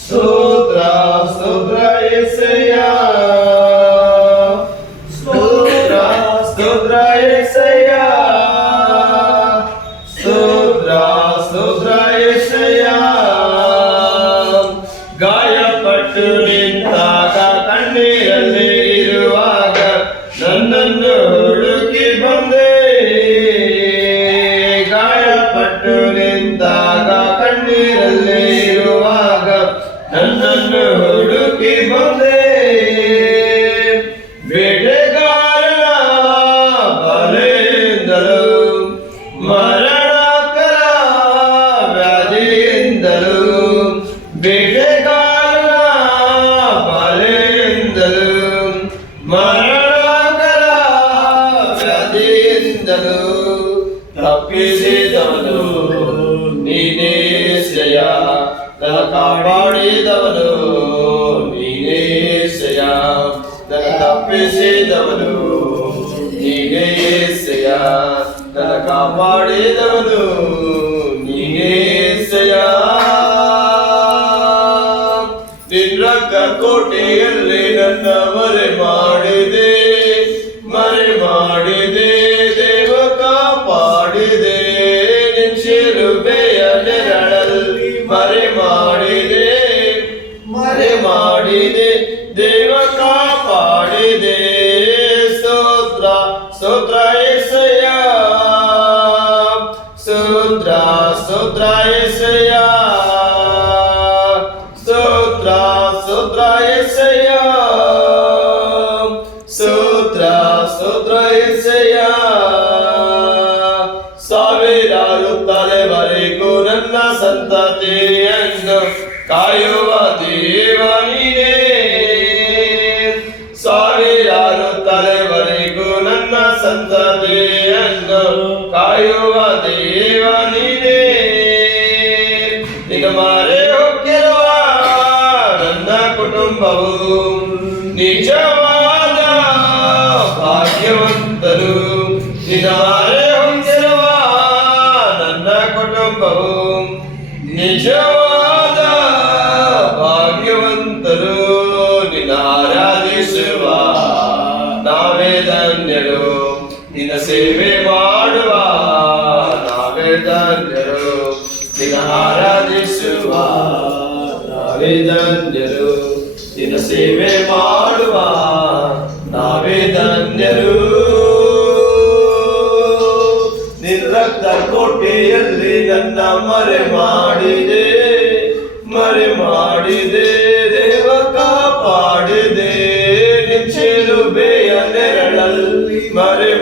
ಸ್ತೋತ್ರ ಸ್ತೋತ್ರ యేసయ్యా ಸ್ತೋತ್ರ ಸ್ತೋತ್ರ యేసయ్యా ಸ್ತೋತ್ರ ಸ್ತೋತ್ರ యేసయ్యಾ ಗಾಯಪಟ್ಟು ನಿಂತಾಗ ಕಣ್ಣೀರಲ್ಲಿ ಇರುವಾಗ ನನ್ನನ್ನು ಹುಡುಕಿ ಬಂದೆ ಗಾಯಪಟ್ಟು ನಿಂತಾಗ ಕಣ್ಣೀರಲ್ಲಿ ಇರುವಾಗ ನನ್ನನ್ನು ಹುಡುಕಿ ಬಂದೆ ಬೇಟೆಗಾರನ ಬಲೆಯಿಂದಲೂ ಮರಣಕರ ವ್ಯಾಧಿಯಿಂದಲೂ ಬೇಟೆಗಾರನ ಬಲೆಯಿಂದಲೂ ಮರಣಕರ ವ್ಯಾಧಿಯಿಂದಲೂ ತಪ್ಪಿಸಿದವನು ನೀನೇ ಶ್ರೇಯ ಕಾಪಾಡಿದವನು ನೀನೇ ಶ್ರೇಯ ತಪ್ಪಿಸಿದವನು ನೀನೇ ಶ್ರೇಯ ಕಾಪಾಡಿದವನು ನೀನೇ ಶ್ರೇಯ ನಿನ್ನ ರಕ್ತ ಕೋಟೆಯಲ್ಲಿ ನನ್ನ ಮರೆ ಮಾಡಿದೆ ದೇವ ಕಾಪಾಡಿದೆ ನಿನ್ನ ಶಿಲುಬೆಯ ನೆರಳಲ್ಲಿ ಮರೆ ಮಾಡಿದೆ ದೇವ ಕಾಪಾಡಿದೆ ಸ್ತೋತ್ರ ಸ್ತೋತ್ರ యేసయ్యా ಸ್ತೋತ್ರ ಸ್ತೋತ್ರ యేసయ్యా ಸ್ತೋತ್ರ ಸ್ತೋತ್ರ యేసయ్యా ಸ್ತೋತ್ರ ಸ್ತೋತ್ರ యేసయ్యಾ ಸಾವಿರಾರು ತಲೆವರೆಗೂ ನನ್ನ ಸಂತತಿಯನ್ನು ಕಾಯುವ ದೇವ ನೀನೇ ಸಾವಿರಾರು ತಲೆವರೆಗೂ ನನ್ನ ಸಂತತಿಯನ್ನು ಕಾಯುವ ದೇವ ನೀನೇ ನಿನ್ನ ಮಾರೆ ಹೋಗಿರುವ ನನ್ನ ಕುಟುಂಬವು ನಿಜವಾದ ಭಾಗ್ಯವಂತರು ನಿನ್ನ ಮಾರೆ ಹೊಂದಿರುವ ನನ್ನ ಕುಟುಂಬವು ನಿಜವಾದ ಭಾಗ್ಯವಂತರು ನಿನ್ನ ಆರಾಧಿಸುವ ನಾವೇ ಧನ್ಯರು ನಿನ್ನ ಸೇವೆ ಮಾಡುವ ನಾವೇ ಧನ್ಯರು ನಿನ್ನ ಆರಾಧಿಸುವ ನಾವೇ ಧನ್ಯರು ನಿನ್ನ ಸೇವೆ ಮಾಡುವ ನಾವೇ ಧನ್ಯರು ನಿನ್ನ ರಕ್ತ ಕೋಟೆಯಲ್ಲಿ ನನ್ನ ಮರೆ ಮಾಡಿದೆ ದೇವ ಕಾಪಾಡಿದೆ ನಿನ್ನ ಶಿಲುಬೆಯ ನೆರಳಲ್ಲಿ ಮರೆ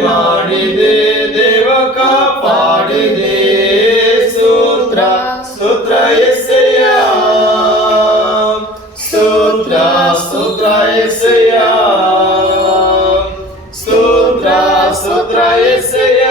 ಮಾಡಿದೆ ದೇವ ಕಾಪಾಡಿದೆ ಸ್ತೋತ್ರ ಸ್ತೋತ್ರ యేసయ్యా ಸ್ತೋತ್ರ ಸ್ತೋತ್ರ యేసయ్యా ಸ್ತೋತ್ರ ಸ್ತೋತ್ರ యేసయ్యಾ